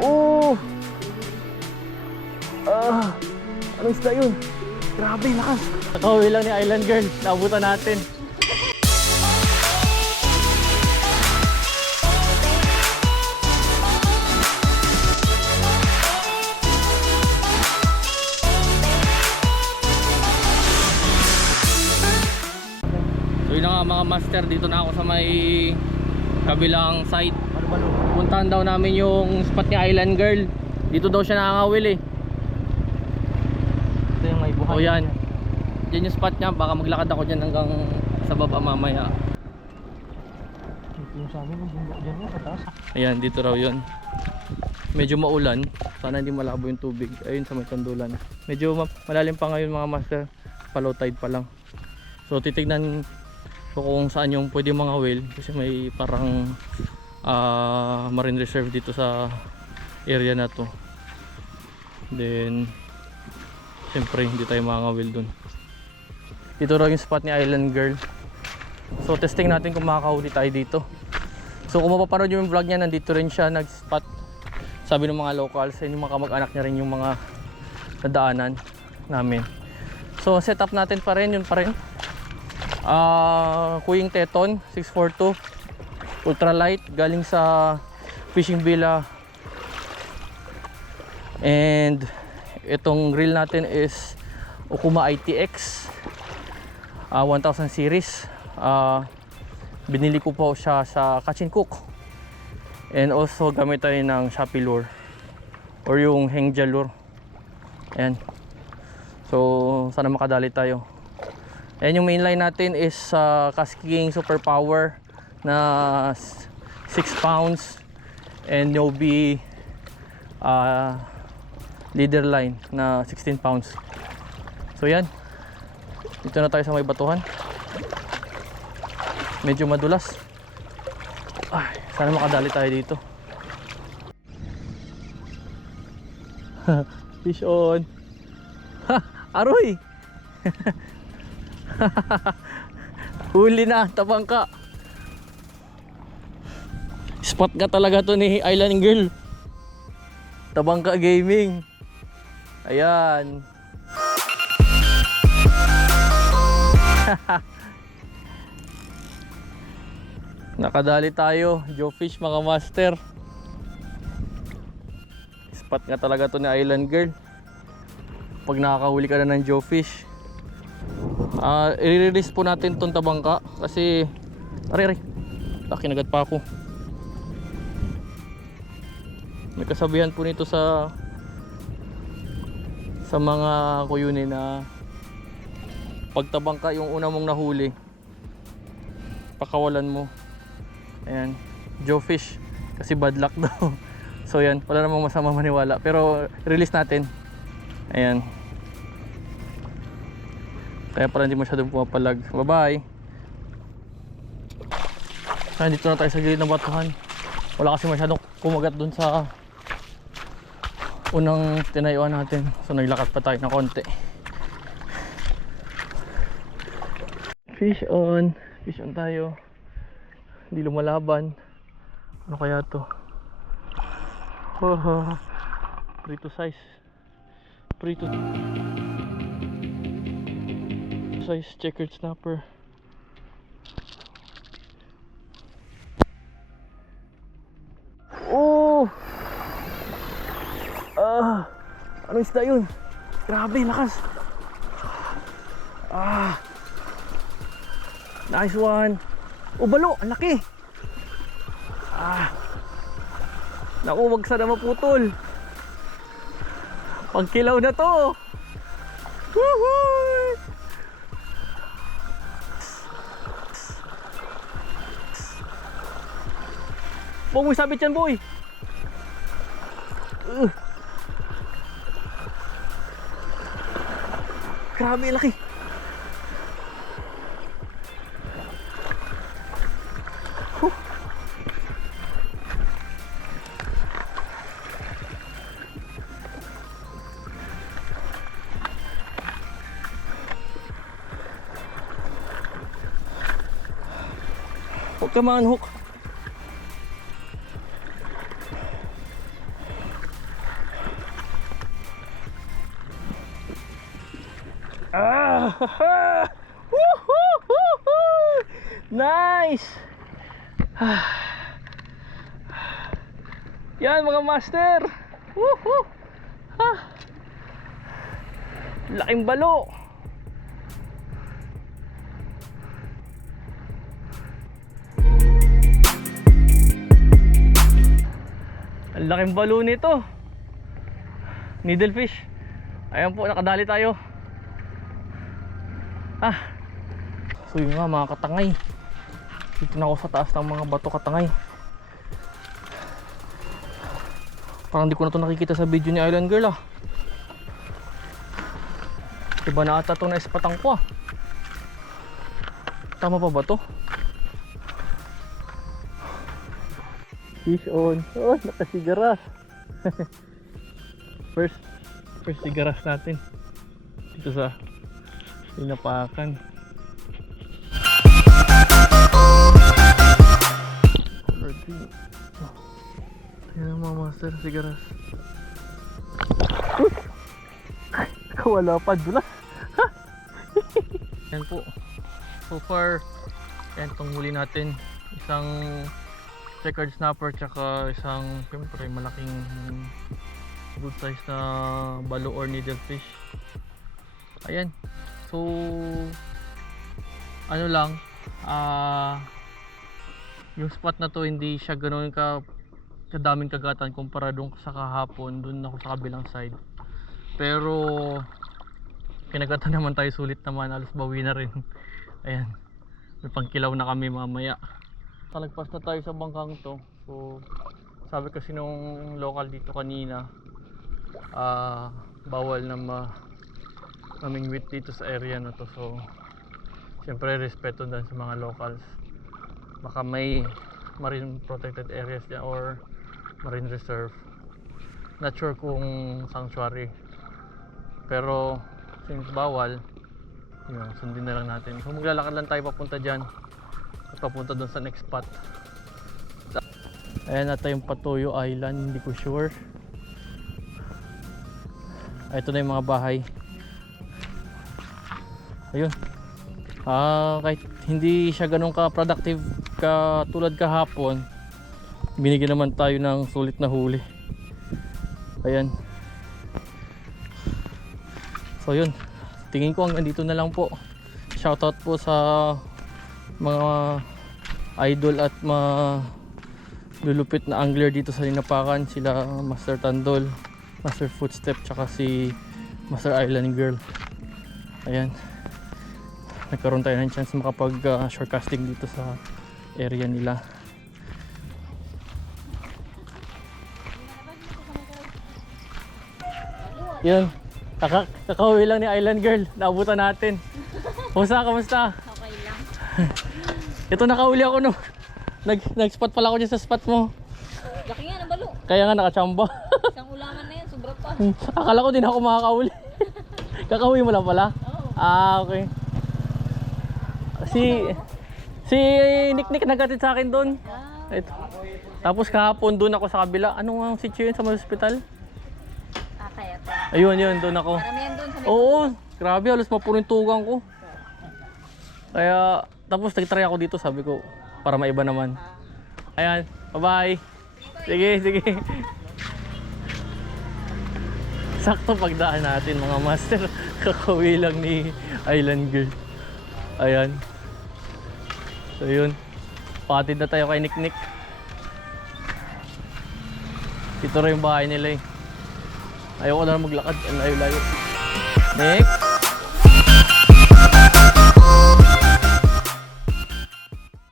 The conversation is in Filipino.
Oh! Anong isda yun? Grabe, lakas. Nakauwi lang ni Island Girl. Naabutan natin. So yun na nga mga master, dito na ako sa may kabilang site. Puntahan daw namin yung spot ni Island Girl. Dito daw siya nakangawil eh. Ito yung may buhay. O yan. Yan yung spot niya. Baka maglakad ako dyan hanggang sa baba mamaya. Ito yung sabi mo, dyan mo, pataas. Ayan, dito raw yun. Medyo maulan. Sana hindi malabo yung tubig. Ayun sa may kandulan. Medyo malalim pa ngayon mga master. Low tide pa lang. So titignan ko kung saan yung pwede mga whale. Kasi may parang marine reserve dito sa area na to. Then siyempre hindi tayo makakawil dun. Dito raw yung spot ni Island Girl. So testing natin kung makakahuli tayo dito. So kung mapapanood yung vlog niya, nandito rin siya nag-spot. Sabi ng mga locals, yung mga kamag-anak niya rin yung mga nadaanan namin. So setup natin pa rin, yun pa rin. Kuying Teton 642 ultralight galing sa Fishing Villa. And itong reel natin is Okuma ITX 1000 series. Binili ko po siya sa Catch and Cook. And also gamit tayo ng Shopee lure or yung Hengja lure. Ayan. So sana makadali tayo. Ayan yung mainline natin is Casking Superpower na 6 pounds and Nobi leader line na 16 pounds. So yan, dito na tayo sa may batuhan. Medyo madulas. Ay, sana makadali tayo dito. Fish on. Ha, aroy. Huli na, tabangka. Spot ka talaga to ni Island Girl. Tabangka Gaming. Ayan. Nakadali tayo, Jawfish mga master. Spot nga talaga to ni Island Girl. Pag nakakahuli ka na ng Jawfish. I-release po natin tong tabangka kasi aray, kinagat pa ako. May kasabihan po nito sa mga kuyuni na pagtabangka yung una mong nahuli, pakawalan mo. Ayan, Jawfish kasi bad luck daw. So yan, wala namang masama maniwala, pero release natin. Ayan, kaya pala hindi masyadong pumapalag. Bye bye. Dito na tayo sa gilid ng batuhan. Wala kasi masyadong kumagat dun sa unang tinayuan natin. So naglakad pa tayo ng konti. Fish on. Fish on tayo. Hindi lumalaban. Ano kaya to? Prito size. Prito size checkered snapper. Oh! Anong isda yun? Grabe, lakas. Nice one. Oh, balo, ang laki. Naku, wag sana maputol. Pagkilaw na to. Woohoo! Huwag mo sabit yan, boy. Grabe, laki. Huwag ka ma-unhook. Ah! Woohoo! Nice! Yan mga master! Woohoo! Ah! Laking balo! Ang laking balo nito. Needlefish. Ayan po, nakadali tayo. So yun nga mga katangay. Dito na ako sa taas ng mga bato katangay. Parang di ko na ito nakikita sa video ni Island Girl Iba na ata ito na ispatang ko Tama pa ba to? Fish on. Oh, nakasigaras. First sigaras natin dito sa Sinapakan. Ayan mga master, sigaras. Wala pa, dulas. Yan po. So far, yan itong huli natin. Isang checkered snapper tsaka isang siyempre malaking good size na balo or needlefish. Ayan. So ano lang, yung spot na to hindi siya ganoon kadaming kagatan kumpara doon sa kahapon, doon ako sa kabilang side. Pero kinagatan naman tayo, sulit naman, alas bawi na rin. Ayan. May pangkilaw na kami mamaya. Talagpas na tayo sa bangkang to. So sabi kasi nung local dito kanina, bawal na mamingwit dito sa area na to. So siyempre respeto din sa mga locals. Baka may marine protected areas dyan or marine reserve. Not sure kung sanctuary. Pero since bawal, yun, sundin na lang natin. So maglalakad lang tayo papunta dyan at papunta dun sa next spot. Ayan ata yung Patoyo Island, hindi ko sure. Ito na yung mga bahay. Ayun. Kahit hindi siya ganun ka-productive tulad kahapon, binigyan naman tayo ng sulit na huli. Ayan. So yun, tingin ko hanggang dito na lang po. Shoutout po sa mga idol at lulupit na angler dito sa Sinapakan, sila Master Tandol, Master Footstep, tsaka si Master Island Girl. Ayan, nagkaroon tayo ng chance makapag shore casting dito sa area nila. Yun, kakauwi lang ni Island Girl, naabutan natin. Kamusta? Okay lang. Ito, nakauli ako no. Nag-spot pala ako dyan sa spot mo. Laki nga ng balo. Kaya nga nakachamba. Isang ulaman na yan, sobra pa. Akala ko din ako makakauli. Kakauwi mo lang pala? Oo. Okay. Si Nick nagkatid sa akin doon. Ito. Tapos kahapon doon ako sa kabila. Ano ang sitio yun sa mga hospital? Kaya to. Ayun, doon ako. Karamihan doon sa may... Oo, grabe, halos mapuno yung tugang ko. Kaya, tapos nag-try ako dito, sabi ko, para maiba naman. Ayan, bye-bye. Sige. Sakto pagdaan natin mga master. Kakauwi lang ni Island Girl. Ayan. So yun, patid na tayo kay Nick. Ito rin yung bahay nila eh. Ayoko na maglakad, ang layo-layo. Nick?